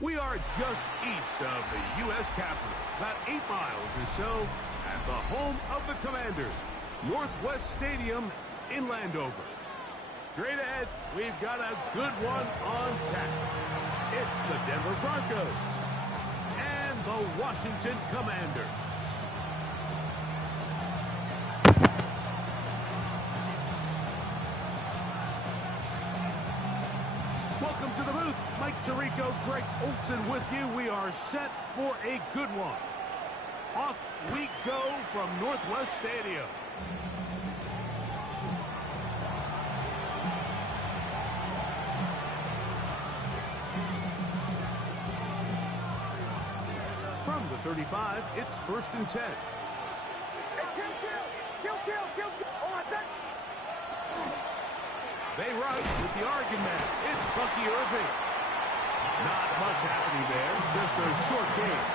We are just east of the U.S. Capitol, about 8 miles or so, at the home of the Commanders, Northwest Stadium in Landover. Straight ahead, we've got a good one on tap. It's the Denver Broncos and the Washington Commanders. Welcome to the booth. Mike Tirico, Greg Olson with you. We are set for a good one. Off we go from Northwest Stadium. From the 35, it's 1st and 10. Hey, kill. Oh, I said. They rush with the Oregon man. It's Bucky Irving. Not much happening there. Just a short game.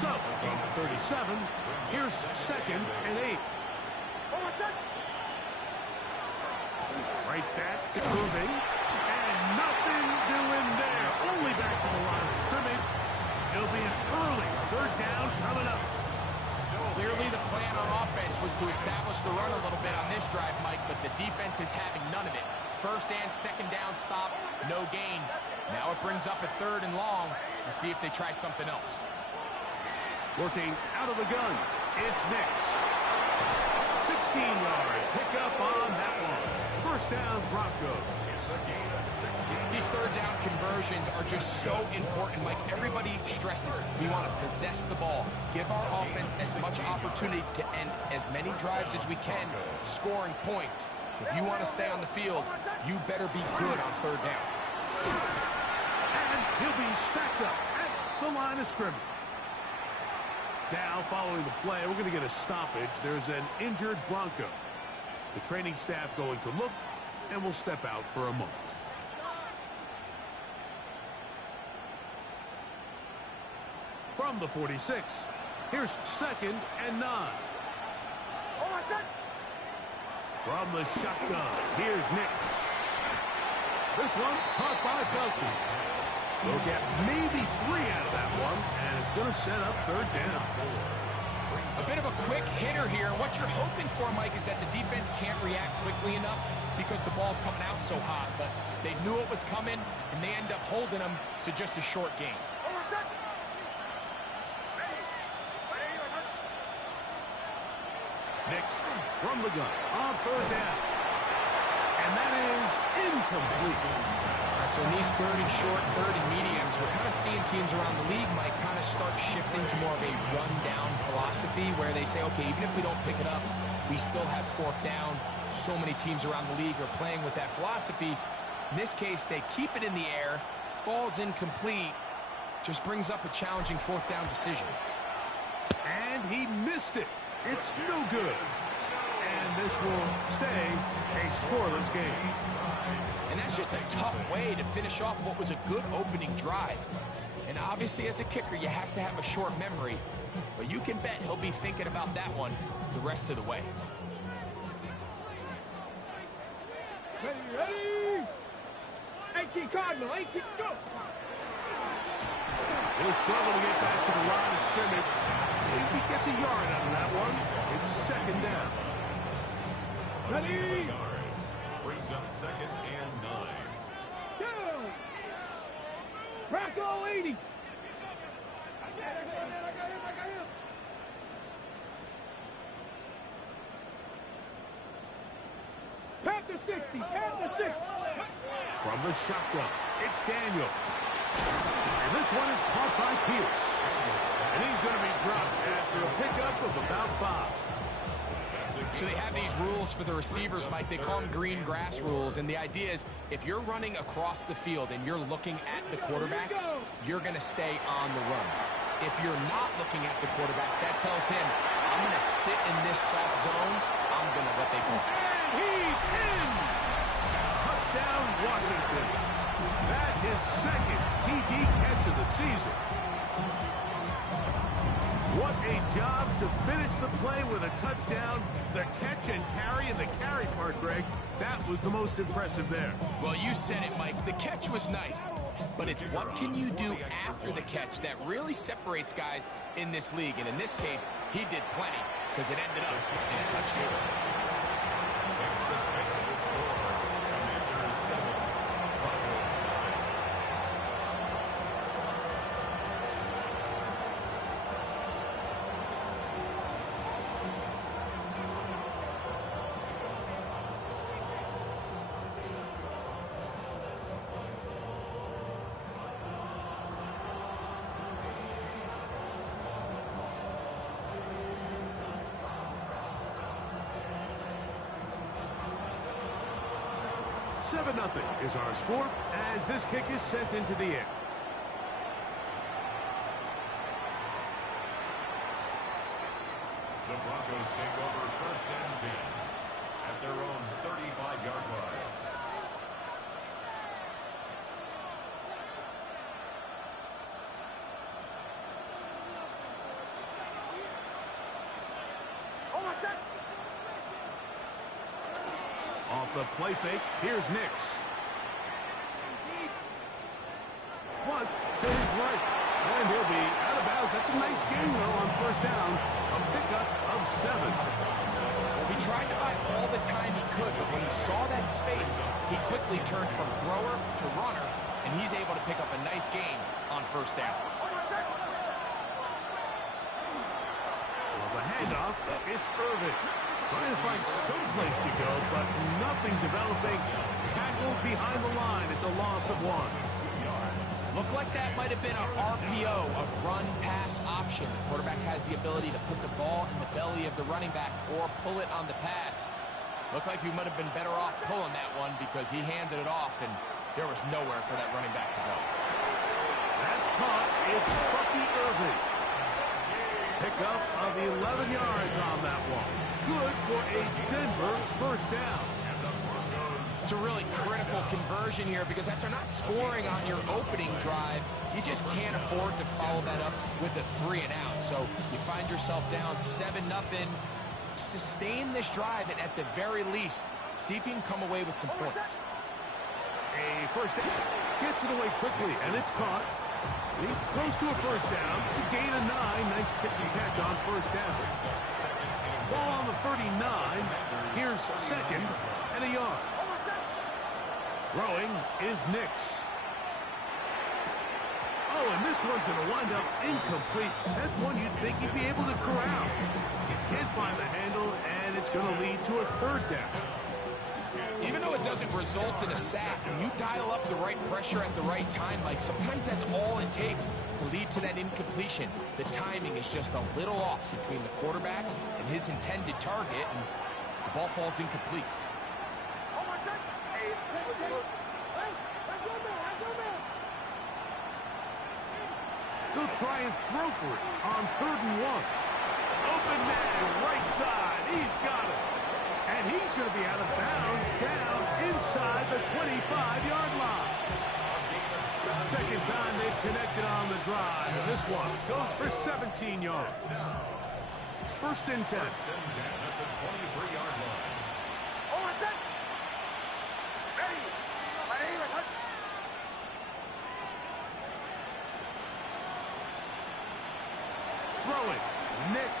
So, from the 37, here's 2nd and 8. Oh, I said. Right back to Irving. And nothing doing there. Only back to the line of scrimmage. It'll be an early 3rd down coming up. Clearly the plan on offense was to establish the run a little bit on this drive, Mike, but the defense is having none of it. 1st and 2nd down stop, no gain. Now it brings up a 3rd and long. We'll see if they try something else. Working out of the gun, it's Nix. 16-yard pickup on that one. 1st down, Broncos. These 3rd down conversions are just so important, Mike. Everybody stresses we want to possess the ball, give our offense as much opportunity to end as many drives as we can, scoring points. So if you want to stay on the field, you better be good on 3rd down. And he'll be stacked up at the line of scrimmage. Now, following the play, we're going to get a stoppage. There's an injured Bronco. The training staff going to look, and we'll step out for a moment. From the 46, here's 2nd and 9. Oh, I said. From the shotgun, here's Nix. This one caught by Felton. They'll get maybe 3 out of that one, and it's going to set up 3rd down. A bit of a quick hitter here. What you're hoping for, Mike, is that the defense can't react quickly enough because the ball's coming out so hot. But they knew it was coming, and they end up holding them to just a short game. Nix from the gun on 3rd down. And that is incomplete. So in these 3rd and short, 3rd and mediums, we're kind of seeing teams around the league, Mike, kind of start shifting to more of a run-down philosophy where they say, okay, even if we don't pick it up, we still have 4th down. So many teams around the league are playing with that philosophy. In this case, they keep it in the air, falls incomplete, just brings up a challenging 4th down decision. And he missed it. It's no good. And this will stay a scoreless game. And that's just a tough way to finish off what was a good opening drive. And obviously, as a kicker, you have to have a short memory. But you can bet he'll be thinking about that one the rest of the way. Ready? 18 Cardinal, 18, go! He'll struggle to get back to the line of scrimmage. If he gets a yard out of that one, it's 2nd down. Ready? Brings up 2nd and 9. Go! Rocco 80. Panther 60, Panther 6. From the shotgun, it's Daniel. And this one is caught by Pierce. And he's going to be dropped after a pickup of about 5. So they have these rules for the receivers, Mike. They call them green grass rules. And the idea is if you're running across the field and you're looking at the quarterback, you're going to stay on the run. If you're not looking at the quarterback, that tells him, I'm going to sit in this soft zone. I'm going to what they call. And he's in! Touchdown, Washington. That his second TD catch of the season. What a job to finish the play with a touchdown. The catch and carry, and the carry part, Greg, that was the most impressive there. Well, you said it, Mike. The catch was nice, but it's what can you do after the catch that really separates guys in this league. And in this case, he did plenty because it ended up in a touchdown. Commanders 7, Broncos 9. Seven 0 is our score as this kick is sent into the air. The Broncos take over 1st and 10 at their own 35-yard line. Off the play fake, here's Nix. Flush to his right. And he'll be out of bounds. That's a nice gain, though, on 1st down. A pickup of 7. He tried to buy all the time he could, but when he saw that space, he quickly turned from thrower to runner, and he's able to pick up a nice gain on 1st down. Well, the handoff, it's Irvin. Trying to find some place to go, but nothing developing. Tackled behind the line. It's a loss of 1. Looked like that might have been an RPO, a run-pass option. The quarterback has the ability to put the ball in the belly of the running back or pull it on the pass. Looked like we might have been better off pulling that one because he handed it off, and there was nowhere for that running back to go. That's caught. It's Bucky Irvin. Pickup of 11 yards on that one. Good for a Denver 1st down. It's a really critical conversion here because after not scoring on your opening drive, you just can't afford to follow that up with a 3 and out. So you find yourself down 7-0. Sustain this drive and at the very least, see if you can come away with some points. A 1st down. Gets it away quickly, and it's caught. He's close to a 1st down. To gain a 9. Nice pitch and catch on 1st down. Ball on the 39. Here's 2nd and a yard. Throwing is Nix. Oh, and this one's going to wind up incomplete. That's one you'd think he'd be able to corral. He can't find the handle, and it's going to lead to a 3rd down. Even though it doesn't result in a sack, when you dial up the right pressure at the right time, like sometimes that's all it takes to lead to that incompletion. The timing is just a little off between the quarterback and his intended target, and the ball falls incomplete. He'll try and throw for it on 3rd and 1. Open man, right side. He's got it. And he's going to be out of bounds down inside the 25-yard line. 2nd time they've connected on the drive. And this one goes for 17 yards. 1st and 10. 1st and 10 at the 23-yard line. Throwing. Nix.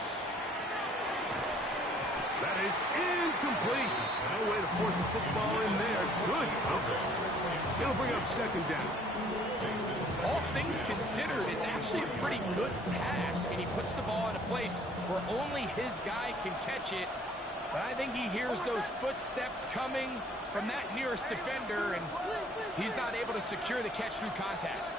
That is incomplete. No way to force the football in there. Good coverage. It'll bring up 2nd down. All things considered, it's actually a pretty good pass. I mean, he puts the ball in a place where only his guy can catch it. But I think he hears those footsteps coming from that nearest defender, and he's not able to secure the catch through contact.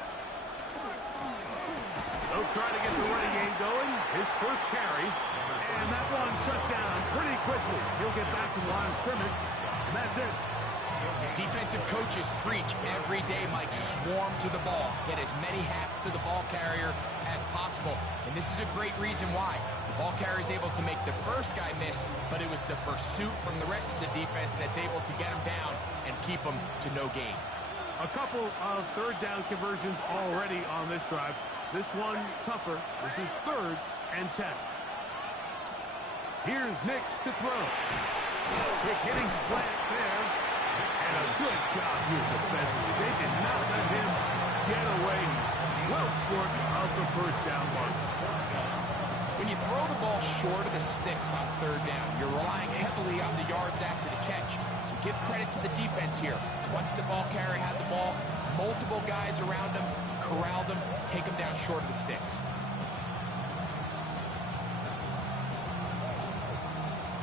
So He'll try to get the running game going. His first carry. And that one shut down pretty quickly. He'll get back to the line of scrimmage. And that's it. Defensive coaches preach every day, Mike, swarm to the ball. Get as many hats to the ball carrier as possible. And this is a great reason why. The ball carrier is able to make the first guy miss, but it was the pursuit from the rest of the defense that's able to get him down and keep him to no gain. A couple of third down conversions already on this drive. This one tougher. This is 3rd and 10. Here's Nix to throw. Quick hitting slant there. And a good job here defensively. They did not let him get away well short of the first down marks. When you throw the ball short of the sticks on 3rd down, you're relying heavily on the yards after the catch. So give credit to the defense here. Once the ball carrier had the ball, multiple guys around him, corralled him, take him down short of the sticks.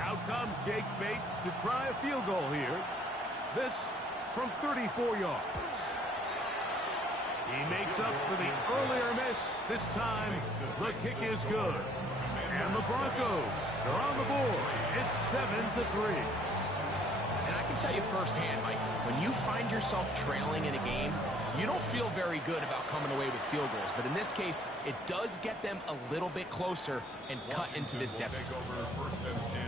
Out comes Jake Bates to try a field goal here. This from 34 yards. He makes up for the earlier miss. This time, the kick is good. And the Broncos are on the board. It's 7-3. And I can tell you firsthand, Mike, when you find yourself trailing in a game, you don't feel very good about coming away with field goals. But in this case, it does get them a little bit closer and cut into this deficit. Over 1st and 10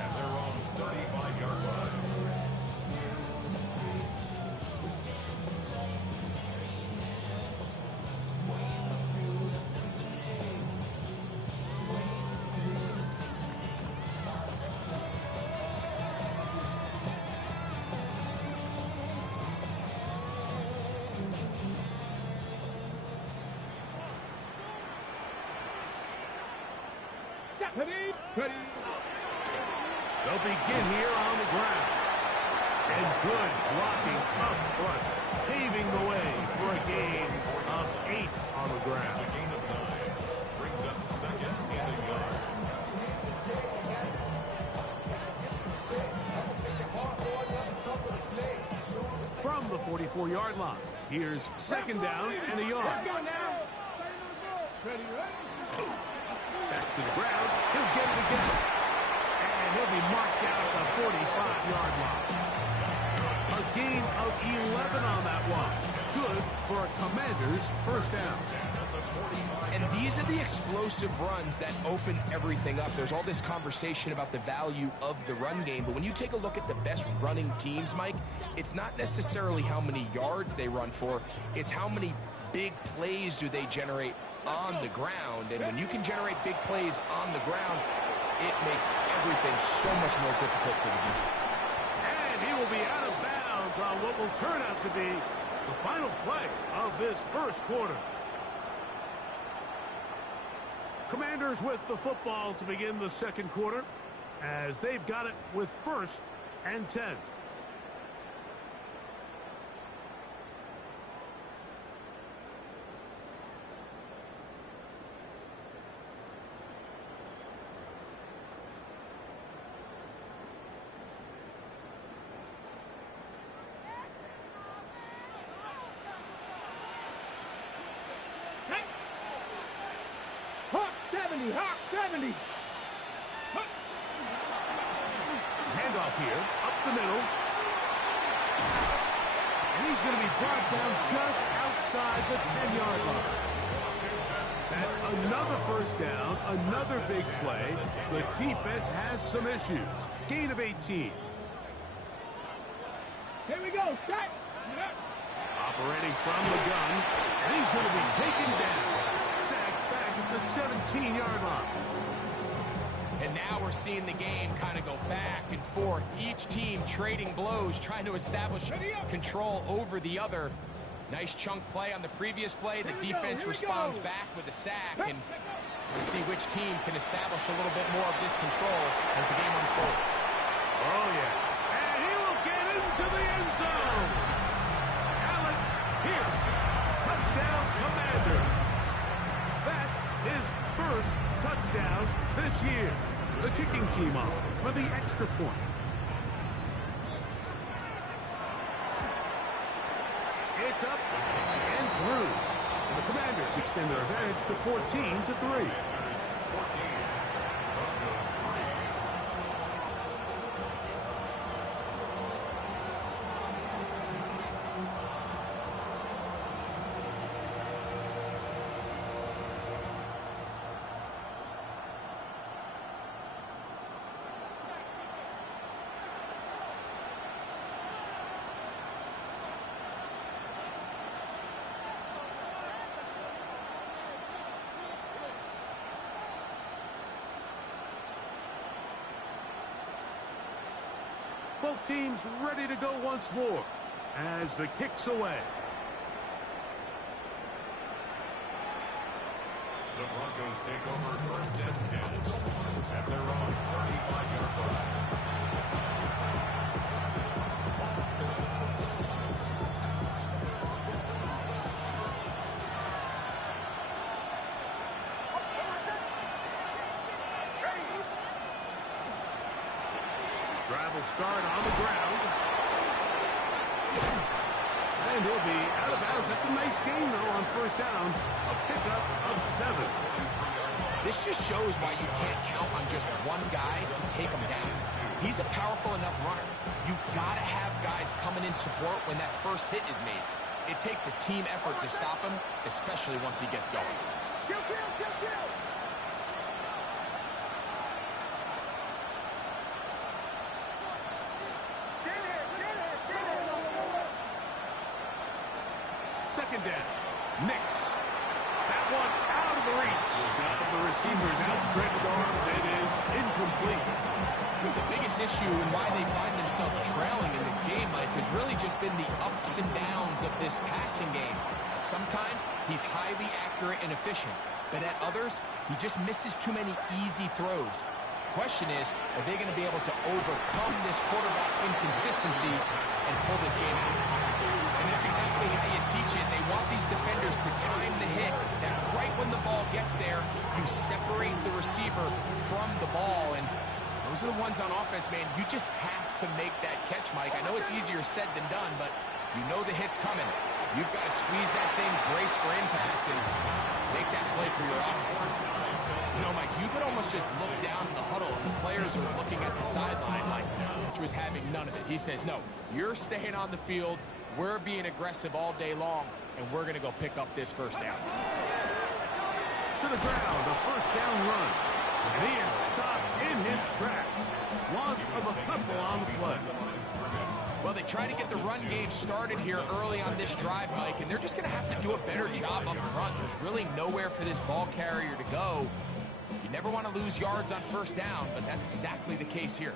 at their own 35-yard line. Ready. They'll begin here on the ground. And good blocking up front, paving the way for a gain of 8 on the ground. It's a gain of 9. Brings up 2nd and a yard. From the 44-yard line, here's 2nd down and a yard. Let's go now. Ready. Back to the ground. He'll get it again. And he'll be marked down at the 45-yard line. A gain of 11 on that one. Good for a Commander's first down. And these are the explosive runs that open everything up. There's all this conversation about the value of the run game, but when you take a look at the best running teams, Mike, it's not necessarily how many yards they run for, it's how many big plays do they generate on the ground. And when you can generate big plays on the ground, it makes everything so much more difficult for the defense. And he will be out of bounds on what will turn out to be the final play of this first quarter. Commanders with the football to begin the second quarter as they've got it with 1st and 10. Hawk 70. Handoff here, up the middle. And he's going to be brought down just outside the 10-yard line. That's another first down, another big play. The defense has some issues. Gain of 18. Here we go. Set. Operating from the gun, and he's going to be taken down. Sacked back at the 17-yard line. And now we're seeing the game kind of go back and forth. Each team trading blows, trying to establish control over the other. Nice chunk play on the previous play. The defense responds back with a sack, and we'll see which team can establish a little bit more of this control as the game unfolds. Oh, yeah. And he will get into the end zone. Allen Pierce, touchdown Commander. That is first touchdown this year. The kicking team on for the extra point. It's up and through. And the Commanders extend their advantage to 14-3. Commanders 14, Broncos 3. Both teams ready to go once more as the kick's away. The Broncos take over first and 10 at their own 35-yard line. Drive will start on the ground. And he'll be out of bounds. That's a nice gain, though, on first down. A pickup of 7. This just shows why you can't count on just one guy to take him down. He's a powerful enough runner. You've got to have guys coming in support when that first hit is made. It takes a team effort to stop him, especially once he gets going. Kill, kill, kill, kill. Second down. Mix. That one out of the reach. Out of the receiver's outstretched arms. It is incomplete. So the biggest issue and why they find themselves trailing in this game, Mike, has really just been the ups and downs of this passing game. Sometimes he's highly accurate and efficient, but at others, he just misses too many easy throws. The question is, are they going to be able to overcome this quarterback inconsistency and pull this game out? And that's exactly how you teach it. They want these defenders to time the hit, that right when the ball gets there, you separate the receiver from the ball. And those are the ones on offense, man. You just have to make that catch, Mike. I know it's easier said than done, but you know the hit's coming. You've got to squeeze that thing, brace for impact, and make that play for your offense. You know, Mike, you could almost just look down in the huddle, and the players are looking at the sideline like Coach was having none of it. He says, no, you're staying on the field. We're being aggressive all day long, and we're going to go pick up this first down. To the ground, a first down run. And he is stopped in his tracks. Loss of a couple on the play. Well, they try to get the run game started here early on this drive, Mike, and they're just going to have to do a better job up front. There's really nowhere for this ball carrier to go. You never want to lose yards on first down, but that's exactly the case here.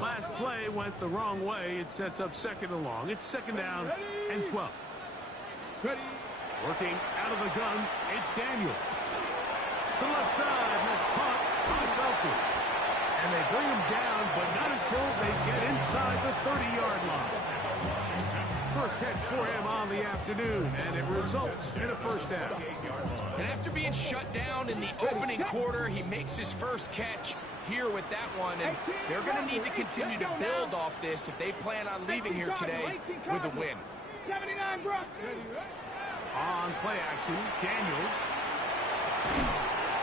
Last play went the wrong way. It sets up second and long. It's second down and 12. Ready. Working out of the gun, it's Daniel. To the left side, and that's caught by Felton. And they bring him down, but not until they get inside the 30-yard line. First catch for him on the afternoon, and it results in a first down. And after being shut down in the opening quarter, he makes his first catch here with that one, and they're going to need to continue to build off this if they plan on leaving here today with a win. 79, Brock. On play action, Daniels.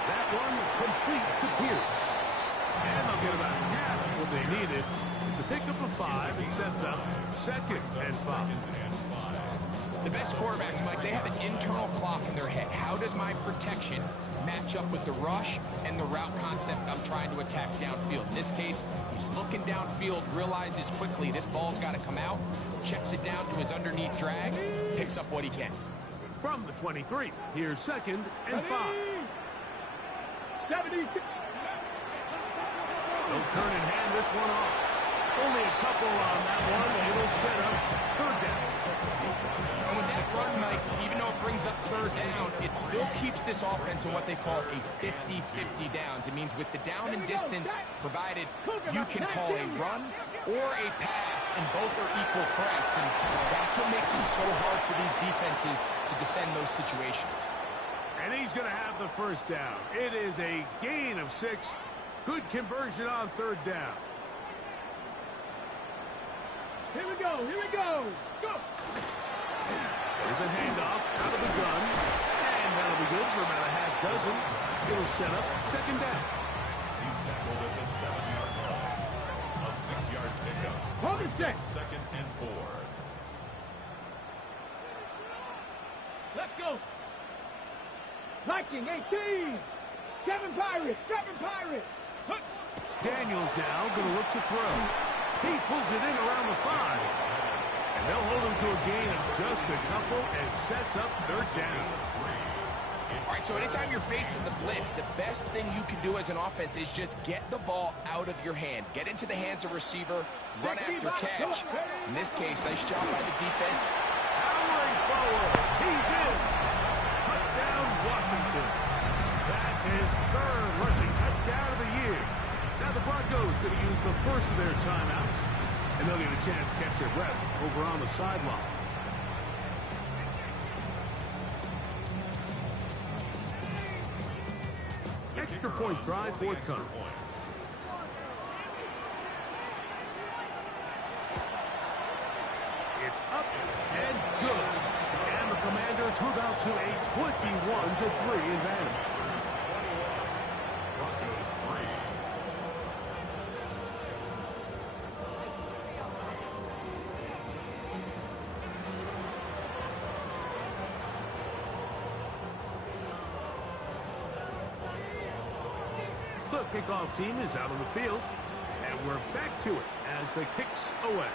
That one complete to Pierce. And they'll get about half what they needed. It's a pickup of 5. It sets up second and 5. The best quarterbacks, Mike, they have an internal clock in their head. How does my protection match up with the rush and the route concept I'm trying to attack downfield? In this case, he's looking downfield, realizes quickly this ball's got to come out, checks it down to his underneath drag, picks up what he can. From the 23, here's second and 5. 70. They'll turn and hand this one off. Only a couple on that one. It'll set up third down. And with that run, Mike, even though it brings up third down, it still keeps this offense in what they call a 50-50 downs. It means with the down and distance provided, you can call a run or a pass, and both are equal threats. And that's what makes it so hard for these defenses to defend those situations. And he's going to have the first down. It is a gain of 6. Good conversion on third down. Here we go. Here we go. Go. There's a handoff out of the gun. And that'll be good for about a half dozen. It'll set up second down. He's tackled at the 7-yard line. A 6-yard pickup. Hold it, 6. Second and 4. Let's go. Viking 18. 7 Pirates. 7 Pirates. Hook. Daniels now going to look to throw. He pulls it in around the 5. And they'll hold him to a gain of just a couple and sets up third down. All right, so anytime you're facing the blitz, the best thing you can do as an offense is just get the ball out of your hand. Get into the hands of receiver, run after catch. In this case, nice job by the defense. Powering forward. He's in. Touchdown, Washington. That's his third rushing touchdown of the year. Now the Broncos going to use the first of their timeouts, and they'll get a chance to catch their breath over on the sideline. Extra point try forthcoming. It's up and good. And the Commanders move out to a 21-3 advantage. Broncos 3. The kickoff team is out on the field, and we're back to it as the kicks away.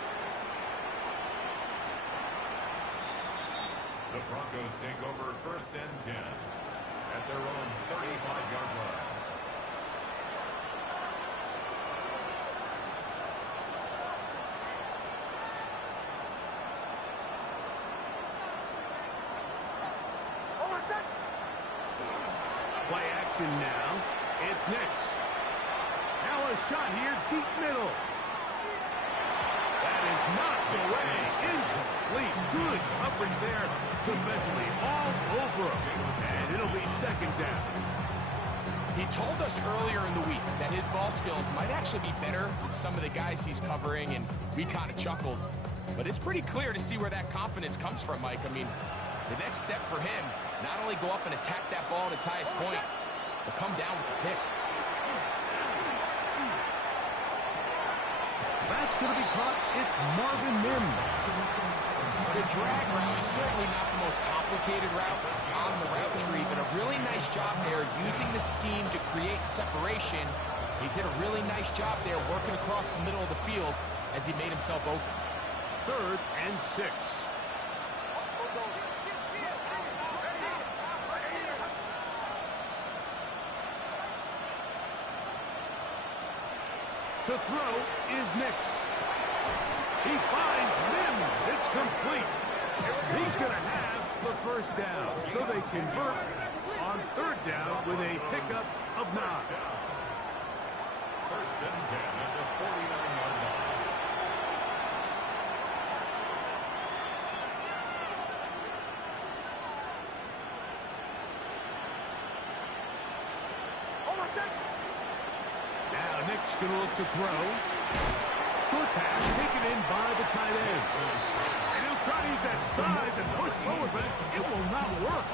The Broncos take over first and 10 at their own 35-yard line. Play action now. It's Nix. Now a shot here, deep middle. That is knocked away. Incomplete. Good coverage there defensively all over him. And it'll be second down. He told us earlier in the week that his ball skills might actually be better than some of the guys he's covering, and we kind of chuckled. But it's pretty clear to see where that confidence comes from, Mike. I mean, the next step for him, not only go up and attack that ball at its highest point, but come down with the pick. That's going to be caught. It's Marvin Mims. The drag route is certainly not the most complicated route on the route tree, but a really nice job there using the scheme to create separation. He did a really nice job there working across the middle of the field as he made himself open. 3rd and 6. To throw is Nix. He finds Mims. It's complete. He's going to have the first down. So they convert on 3rd down with a pickup of 9. First and 10 at the 49-yard line. Now Nick's going to look to throw. Short pass taken in by the tight end. And he'll try to use that size and push forward, but it will not work.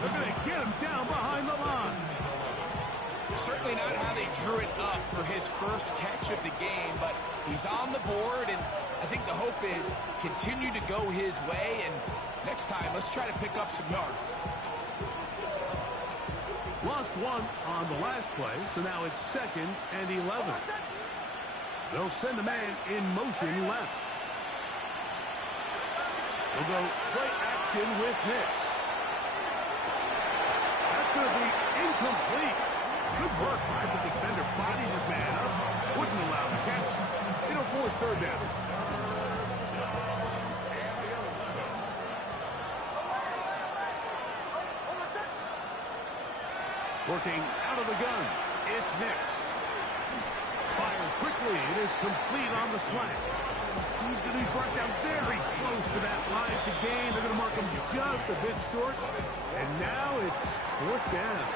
They're going to get him down behind the line. Certainly not how they drew it up for his first catch of the game, but he's on the board, and I think the hope is continue to go his way, and next time, let's try to pick up some yards. Lost 1 on the last play, so now it's 2nd and 11. They'll send the man in motion left. They'll go play action with Nix. That's going to be incomplete. Good work by the defender. Bodied his man up. Wouldn't allow the catch. It'll force 3rd down. Working out of the gun. It's Nix. Fires quickly. It is complete on the slant. He's going to be brought down very close to that line to gain. They're going to mark him just a bit short. And now it's 4th down.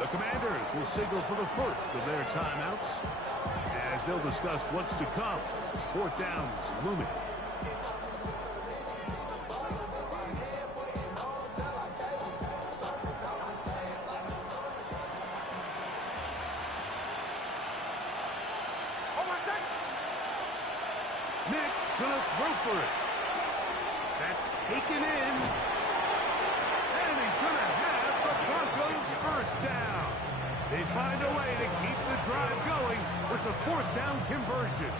The Commanders will signal for the first of their timeouts as as they'll discuss what's to come. As fourth down is looming. Nick's gonna throw for it. That's taken in. And he's gonna have the Broncos first down. They find a way to keep the drive going with the fourth down conversion.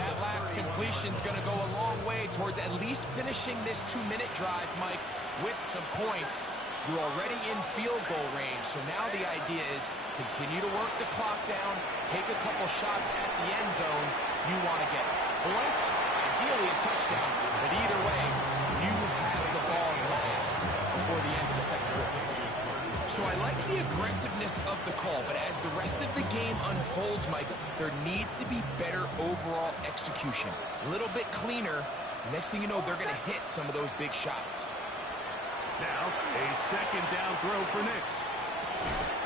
That last completion's going to go a long way towards at least finishing this 2-minute drive, Mike, with some points. You're already in field goal range, so now the idea is continue to work the clock down, take a couple shots at the end zone. You want to get points, ideally a touchdown, but either way, you have the ball last before the end of the second quarter. So I like the aggressiveness of the call, but as the rest of the game unfolds, Mike, there needs to be better overall execution. A little bit cleaner. Next thing you know, they're going to hit some of those big shots. Now, a second down throw for Nix.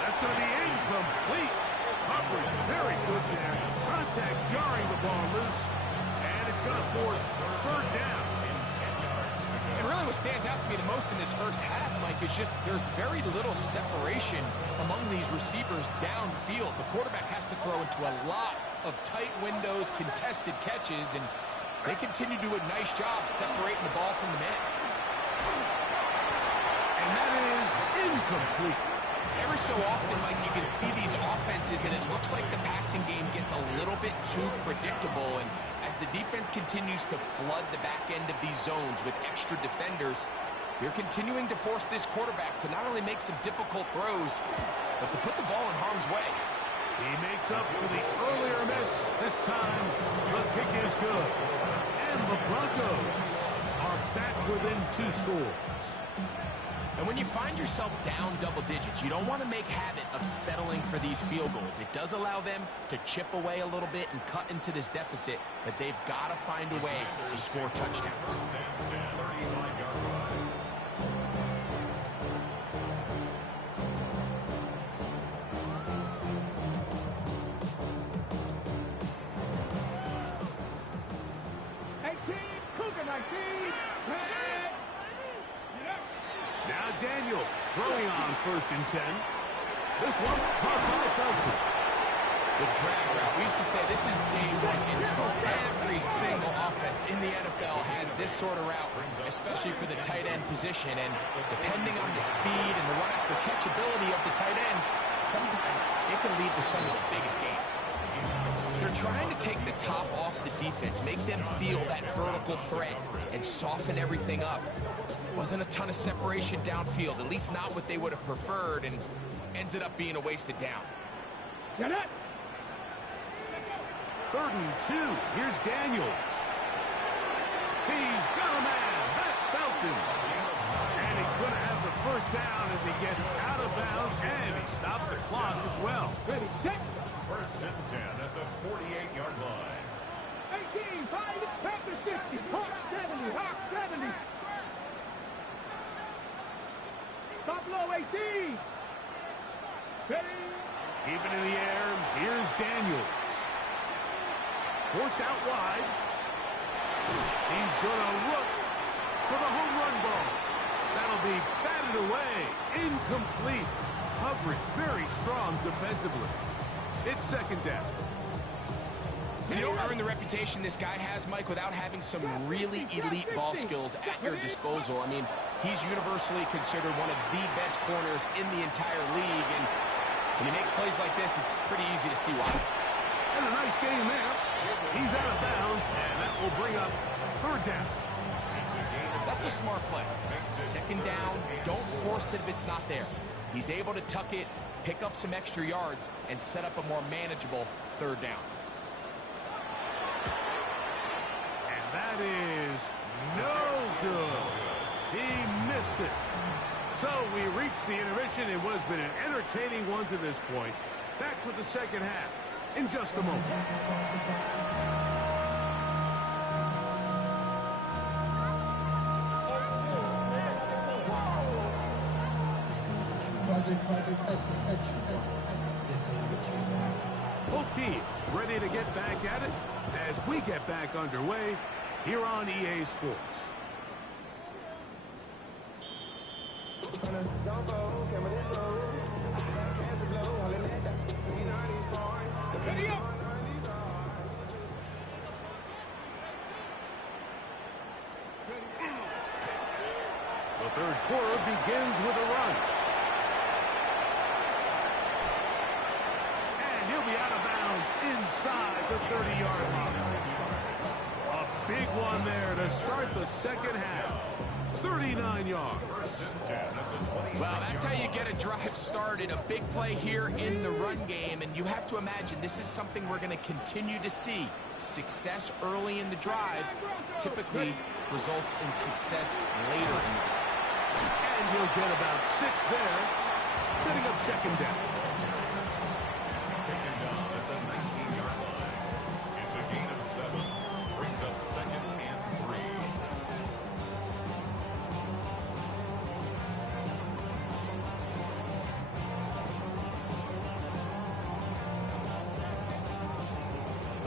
That's going to be incomplete. Coverage very good there. Contact jarring the ball loose. And it's going to force third down. And really what stands out to me the most in this first half, Mike, is just there's very little separation among these receivers downfield. The quarterback has to throw into a lot of tight windows, contested catches, and they continue to do a nice job separating the ball from the man. And that is incomplete. Every so often, Mike, you can see these offenses, and it looks like the passing game gets a little bit too predictable, and as the defense continues to flood the back end of these zones with extra defenders, they're continuing to force this quarterback to not only make some difficult throws, but to put the ball in harm's way. He makes up for the earlier miss. This time, the kick is good. And the Broncos are back within 2 scores. And when you find yourself down double digits, you don't want to make habit of settling for these field goals. It does allow them to chip away a little bit and cut into this deficit, but they've got to find a way to score touchdowns. Now Daniels throwing on 1st and 10. This one caught by Felton. The drag route. We used to say this is day one install. Every single offense in the NFL has this sort of route, especially for the tight end position. And depending on the speed and the run-after-catch ability of the tight end, sometimes it can lead to some of the biggest gains. They're trying to take the top off the defense, make them feel that vertical threat, and soften everything up. Wasn't a ton of separation downfield, at least not what they would have preferred, and ends it up being a wasted down. Get it! 3rd and 2. Here's Daniels. He's got a man. That's Felton. And he's going to have the first down as he gets out of bounds, and he stopped the clock as well. Ready, set. 1st and 10 at the 48-yard line. 18, 5, Panthers 50, Hawks 70, Hawks 70. Stop low, 18. Steady. Keeping in the air, here's Daniels. Forced out wide. He's going to look for the home run ball. That'll be batted away. Incomplete. Coverage very strong defensively. It's 2nd down. You don't earn the reputation this guy has, Mike, without having some really elite ball skills at your disposal. I mean, he's universally considered one of the best corners in the entire league, and when he makes plays like this, it's pretty easy to see why. And a nice game there. He's out of bounds, and that will bring up 3rd down. That's a smart play. 2nd down, don't force it if it's not there. He's able to tuck it, pick up some extra yards, and set up a more manageable 3rd down. And that is no good. He missed it. So we reach the intermission in what has been an entertaining one to this point. Back with the second half in just a moment. Project, this ain't what you want. Both teams ready to get back at it as we get back underway here on EA Sports. The third quarter begins with a run. And he'll be out of bounds inside the 30-yard line. A big one there to start the second half. 39 yards. Well, that's how you get a drive started. A big play here in the run game, and you have to imagine this is something we're going to continue to see. Success early in the drive typically results in success later in the drive. And he'll get about 6 there, setting up second down. Taken down at the 19-yard line. It's a gain of 7. Brings up second and 3.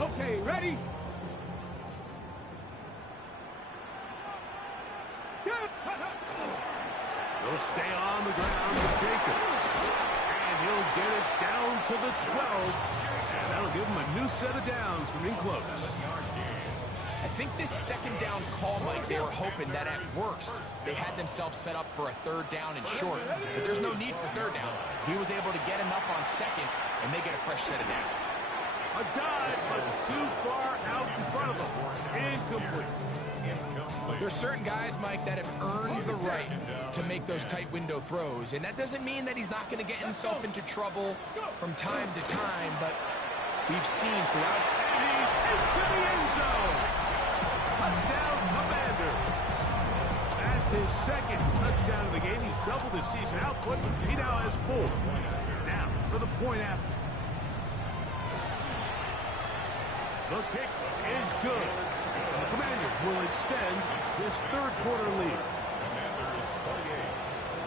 Okay, ready? He'll stay on the ground with Jacobs. And he'll get it down to the 12. And that'll give him a new set of downs from in close. I think this second down call, Mike, they were hoping that at worst they had themselves set up for a third down and short. But there's no need for third down. He was able to get enough on second, and they get a fresh set of downs. A dive, but too far out in front of him. Incomplete. There's certain guys, Mike, that have earned the right to make those tight window throws. And that doesn't mean that he's not going to get himself into trouble from time to time, but we've seen throughout. And he's into the end zone. Touchdown, Commander. That's his second touchdown of the game. He's doubled his season output. He now has 4. Now for the point after. The kick is good. The Commanders will extend this third quarter lead. Commanders 28,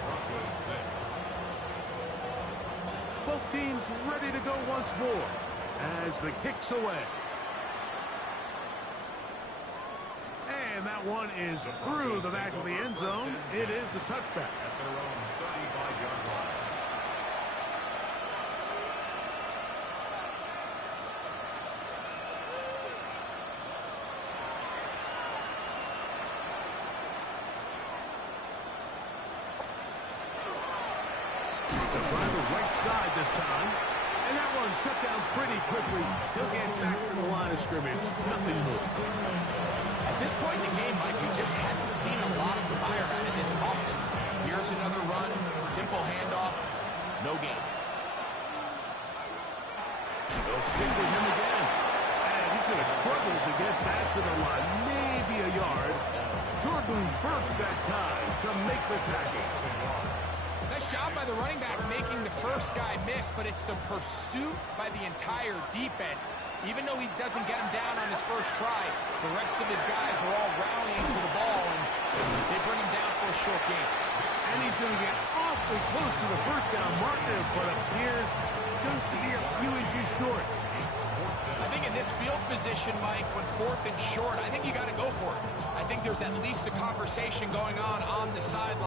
Broncos 6. Both teams ready to go once more as the kick's away. And that one is through the back of the end zone. It is a touchback. At their own 35-yard line. Side this time, and that one shut down pretty quickly. He'll get back to the line of scrimmage. Nothing more. At this point in the game, Mike, we just haven't seen a lot of fire out of this offense. Here's another run, simple handoff, no gain. They'll stick with him again, and he's going to struggle to get back to the line, maybe a yard. Jordan Burks that time to make the tackle. Nice job by the running back making the first guy miss, but it's the pursuit by the entire defense. Even though he doesn't get him down on his first try, the rest of his guys are all rallying to the ball, and they bring him down for a short gain. And he's going to get awfully close to the first down marker, but appears just to be a few inches short. I think in this field position, Mike, when 4th and short, I think you got to go for it. I think there's at least a conversation going on the sideline.